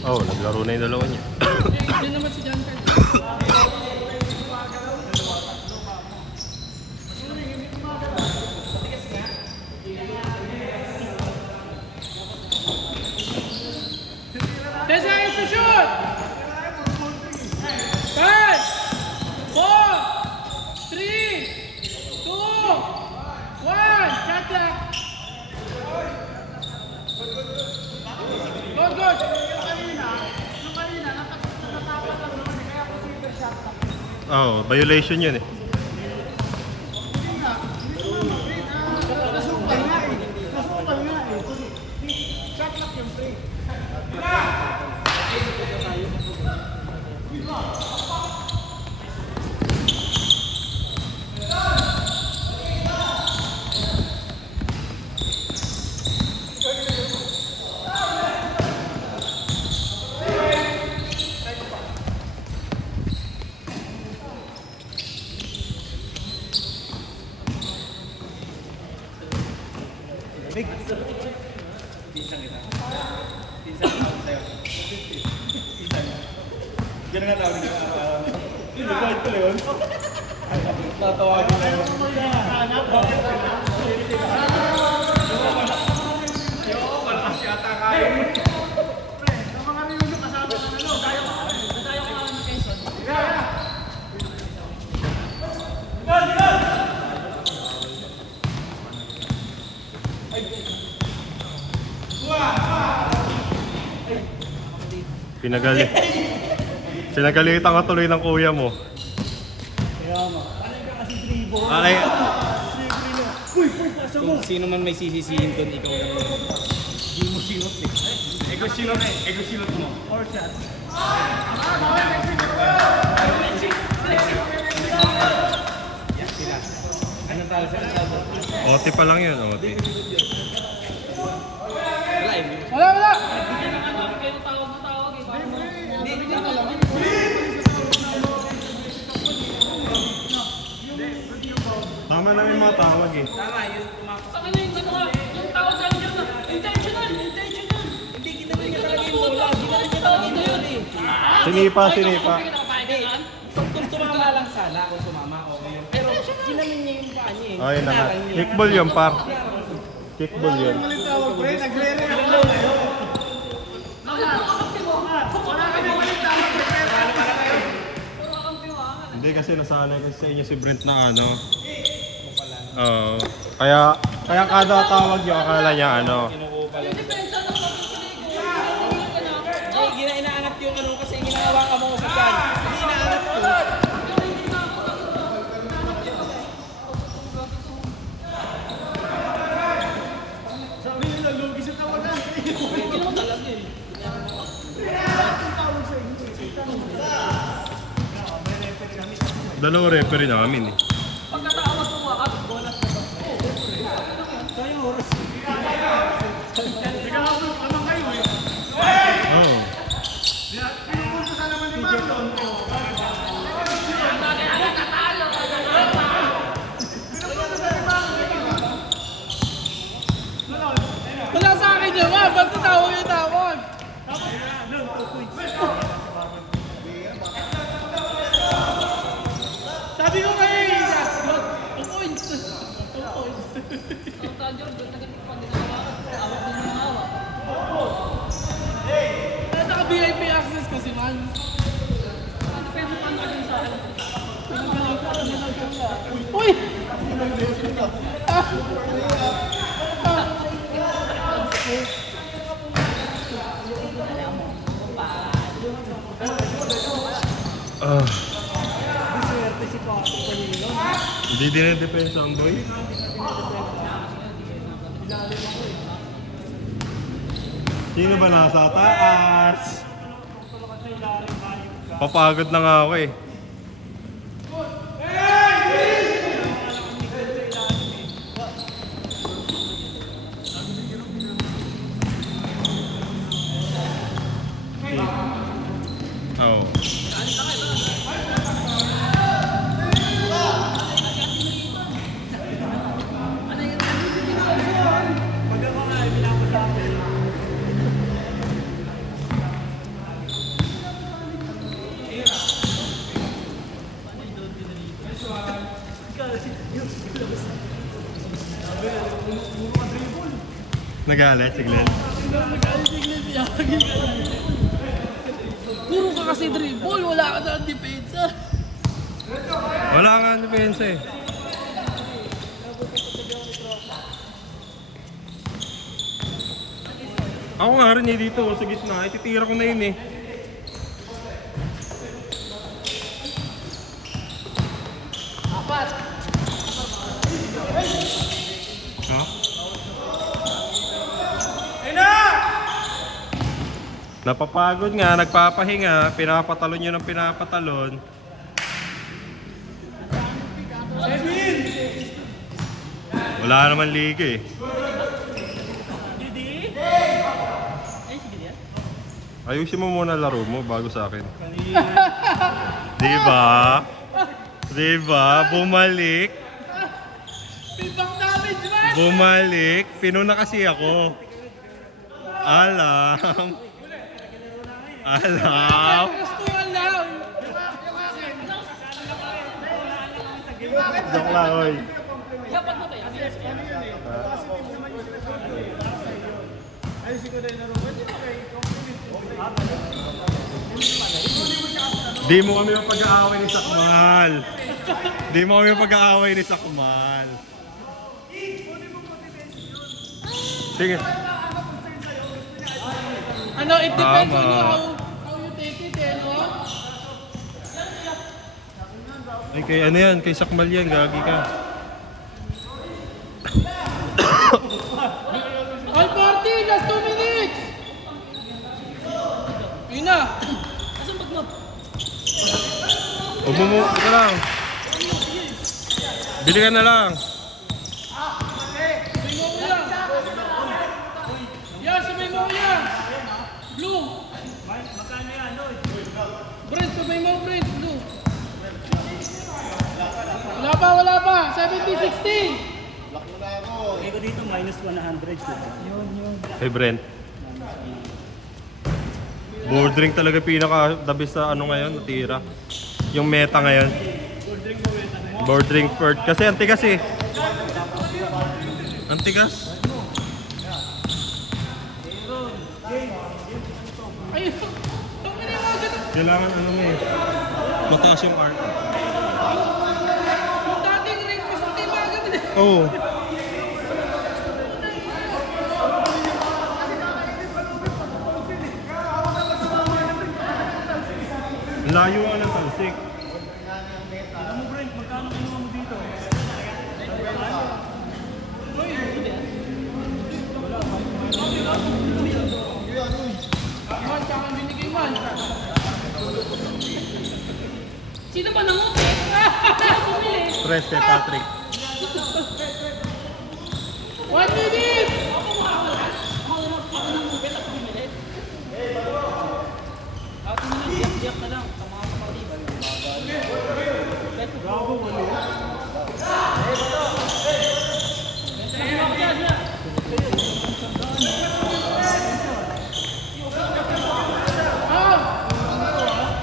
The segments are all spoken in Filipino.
Oh, naglaro na yung dalawa niya. Yun naman si John Carl. There's a to shoot! 5, 4, 3, 2, 1, shot clock! Good, good! Oh, violation yun eh. Nasukal nga eh. Shot lock yung free. Pinsang kita. Pinsang ako sa'yo. Ganun nga tawag niya. Hindi ko ito yun. Tatawagin na yun. Malakas yata kayo. Sa mga reunion kasama ng ano, tayo ka ng Quezon. Pinagalitan ka tuloy ng kuya mo. Kaya mo. Ano ka kasi dribble? Ay, Kung sino man may sisisihin doon, ikaw lang yun. Hindi mo sinot eh. Ego sinot eh. Ego sinot mo. Or shot. Yan sila. Anong talo sila? OT pa lang yun, OT. Wala eh. Wala! Tama na yung mga tawag eh. Tama, yun. Saka na yung tawag lang yun na intentional! Hindi kita rin niya talaga yung bola. Hindi ka rin niya talaga yun eh. Sinipa. Kung tumama lang sana, kung tumama, okay yun. Pero ginamin niya yung paa niya eh. Ayun na nga. Hinarang niya. Kickball yun, par. Kickball yun. Maling tawag pre, nagre-re ako. Wala ka na maling tawag pre. Hindi kasi nasanay kasi sa inyo si Brent na ano. Oo. Kaya kada tawag yung akala niya ano. Hindi, inaangat yung ano kasi ginahawakan mo sa kan. Hindi inaangat ko. Sabi nila, lugi sa tawagan. Hindi mo talaga eh. Tawag sa inyo. Dalawa referee namin eh. Pagkatawag mo wakap, bolas na ba? Sayang oras. Nagkakabot naman kayo eh. Oo. Pinupunto sa naman ni Marlon. Wala sa akin yun nga, ba't tawag yung tawag? Sabi ko kayo eh, 2 points. 2 points. Naka-VIP access kasi man. Uy! Ah. Swerte si Paul. Hindi din ang depensa ang boy. Sino ba nasa taas? Papagod na nga ako eh. Oh. Nagalit si Glenn. Puro ka kasi dribble, wala ka na depensa. Wala nga ang depensa eh. Ako nga rin eh dito sa gitna. Ititira ko na yun eh. Ha? Napapagod nga, nagpapahinga, pinapatalon yun ng pinapatalon. Wala naman liga eh. Ayusin mo muna laro mo bago sa akin. Diba? Diba? Bumalik. Pibang damage man! Bumalik. Pinuna kasi ako. Alam. Alam. Gustuhan lang! Joke lang, oy. Di mo kami mapag-aaway ni Sakmal. Di mo kami mapag-aaway ni Sakmal. Sige. Ano, it depends Tama. on how you take it, eh, no? Ay, kay ano yan? Kay Sakmal yan. Gagi ka. All party, last 2 minutes! Yun na! Huwag mo mo. Ika lang. Bili ka na lang. Sabay mo ko lang! Yan, sabay mo ko yan! Blue! Brent, sabay mo, Brent, blue! Wala pa! 70-16! Eko dito, minus 100. Hey Brent. Board drink talaga pinaka-the best sa ano ngayon, natira. Yung meta ngayon. Board drink first. Kasi antigas eh. Antigas. Ayun! Kailangan ano mo eh. Mataas yung art. Yung dating ring, mas matibagan din eh! Oo. Layo nga ng talsik. Man, tsaka ang binigay man! Sino ba nanguti? Bumili! Stress kay Patrick. 1 minute!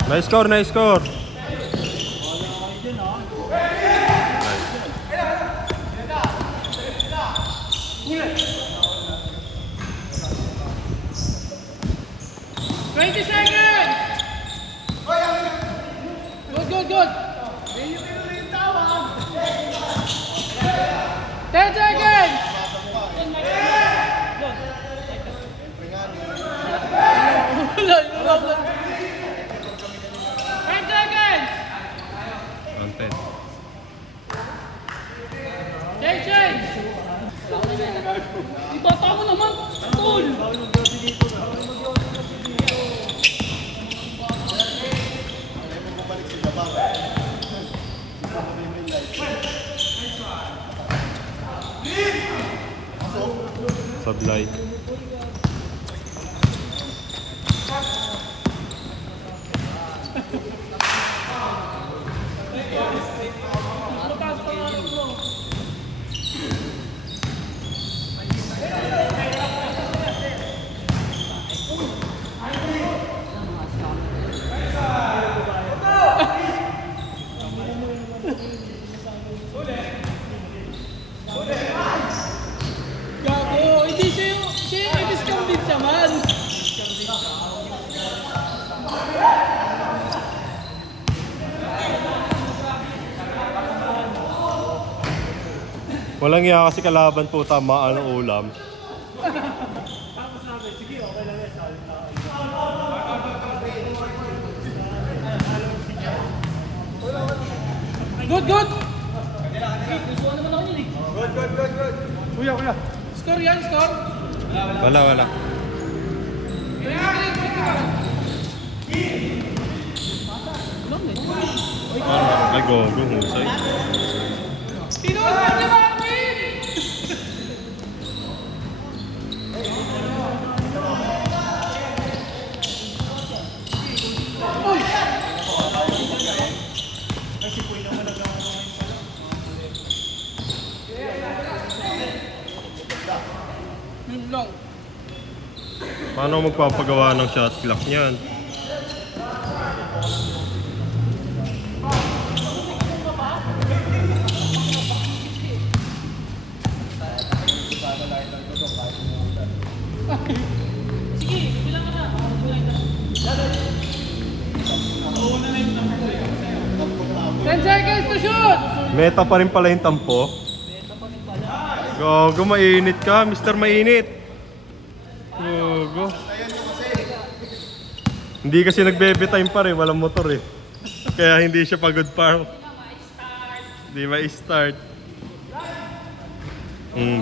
Nice score, nice score. Good. 10 seconds! Wala. 10 seconds! Content. Change! Ibata mo naman! Tol! Sablay. Gago! Hindi siya yung i-discount siya man! Walang iya kasi kalaban po tamaan ng ulam. Good, good! Kuya. Score yan, score! Wala. Ay, gogo, husay. Pinuha ni Marvin! Uy! Yun lang. Paano magpapagawa ng shot clock niyan? Sige, bilang ka na. 10 seconds to shoot! Meta pa rin pala yung tampo. Gogo, mainit ka, Mr. Mainit. Gogo. Hindi kasi nagbe-bebe time pa rin, walang motor eh. Kaya hindi siya pagod pa. Hindi ma-start.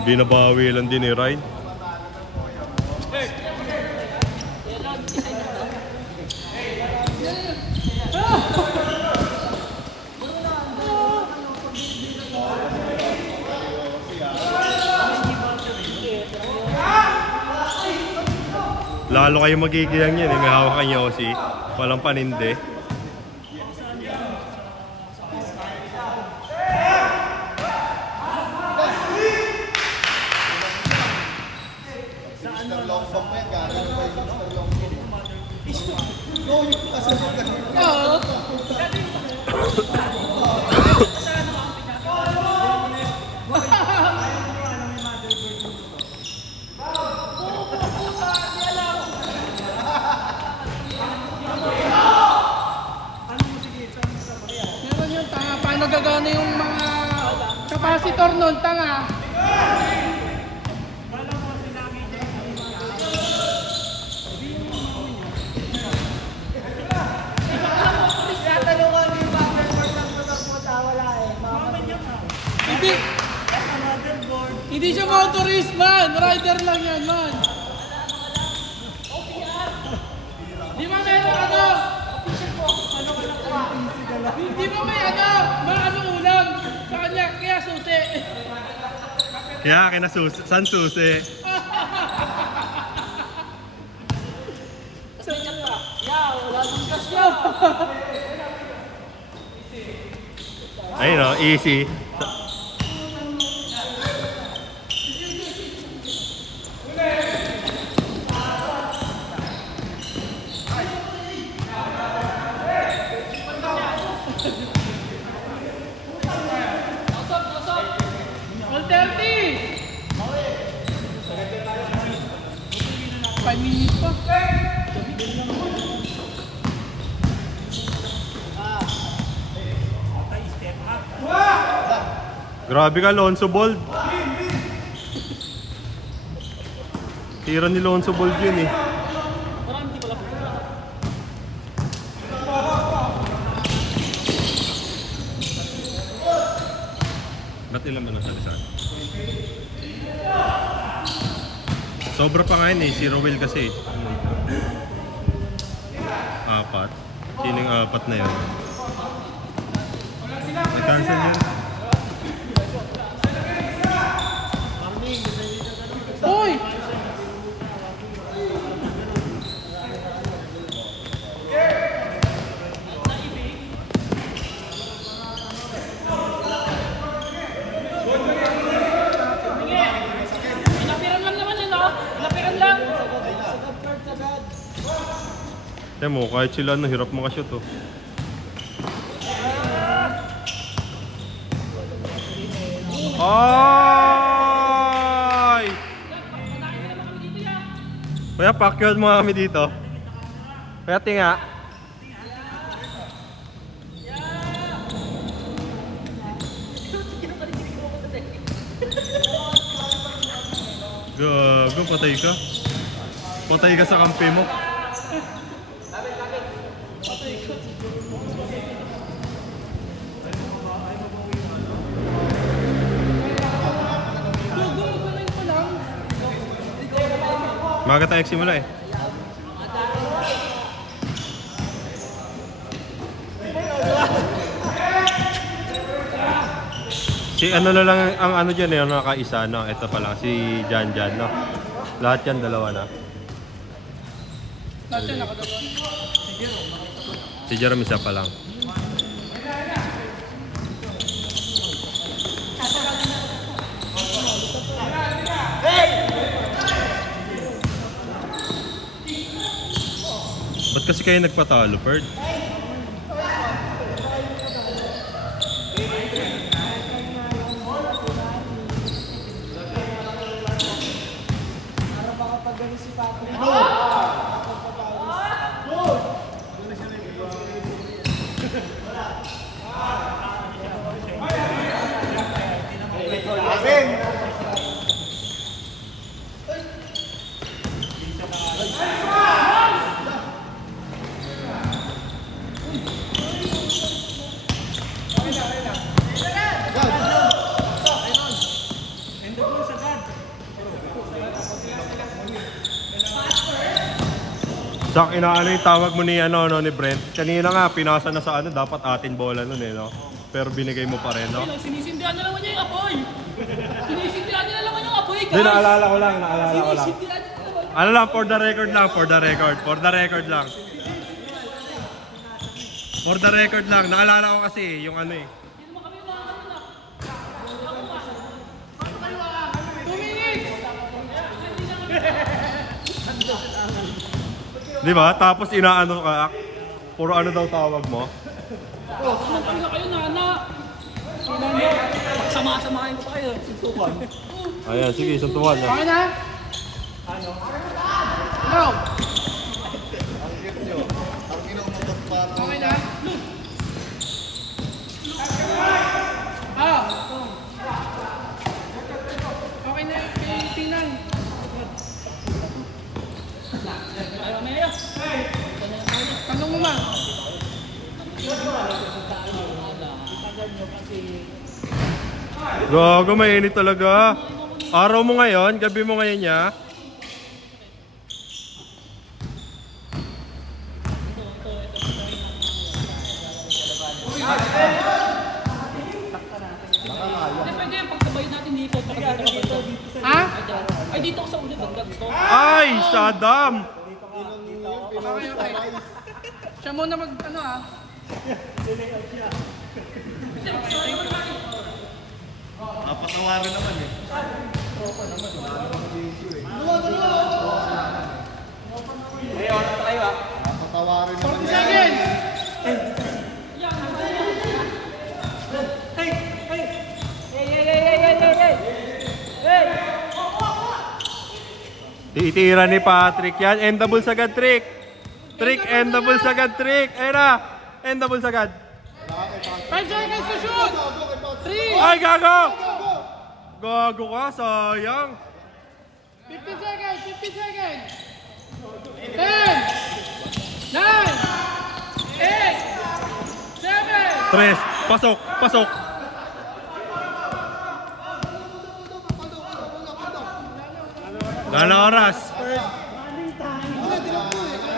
Binabawi lang din ni Ryan. Lalo kayo magigiyang yan eh. May hawak kang Yossi. Walang paninde. Oo. Meron yung tanga. Paano gagana yung mga capacitor nun, tanga? Hindi. Hindi siya motorist, man. Rider lang yan, man. Di ba meron ano? Di ba may ano? Mga ano ulam? Sa kanya, kaya susi. Kaya kinasusi. San susi? Ayun o, easy. All 30! 5 minutes pa. Grabe ka, Lonzo Bold. Tira ni Lonzo Bold yun eh. Ba't ilan ba nasa lisan? Sobra pa nga yun eh. Zero wheel kasi. 4. Sino yung 4 na yun? Nag-cancel yun. Uy! Lapiran lang naman yun, no? Lapiran lang. Tiyan mo, kahit sila ano, hirap makashoot oh. Ay! Kuya, pakyod mo kami dito. Kuya, tinga. Gago, patay ka. Patay ka sa kampe mo. Maga tayo simula eh. Si ano na lang ang ano dyan eh, ang nakaisa no? Ito pa lang, si Jan no? Lahat yan, dalawa na. Lahat yan nakadalawa. Si Jerome isa pa lang. Ba't kasi kayo nagpatalo, Perd? Sak, inaano yung tawag mo ni, ano, no, ni Brent? Kanina nga, pinasa na sa ano, dapat atin bola nun eh, no? Pero binigay mo pa rin, no? Sinisindihan na naman niya yung apoy. Sinisindihan niya na naman yung apoy, guys. Hindi, naalala ko lang. Sinisindihan niya na naman. Ano lang, for the record lang. For the record lang. Naalala ko kasi, yung ano eh. 2 minutes! Di ba? Tapos inaano ka, puro ano daw tawag mo? Sumantay na kayo, nana. Pagsama-samahin ko pa kayo. Suntukan. Ayan, sige, suntukan na. Okay na? Go! Okay na? Okay na yung Pinan. Ayaw, Maya. Tanong mo man. Gago, mainit talaga. Araw mo ngayon, gabi mo ngayon niya. Depende yung pagkabay natin dito. Ha? Ay, dito ako sa ulit. Gusto. Ay, Saddam! Okay. Siya muna mag, ano ah. Napatawarin naman eh. Hey, oras pa tayo ah. 40 seconds! Titira ni Patrick yan. Endable sagad trick. Trick, endable sagad trick. Ayun na. Endable sagad. 5 seconds to shoot! 3! Ay, gago! Gago ka, sayang. 15 seconds! 15 seconds! 10! 9! 8! 7! Tres. Pasok, pasok. Gano'ng oras? Wala, tinakbo eh.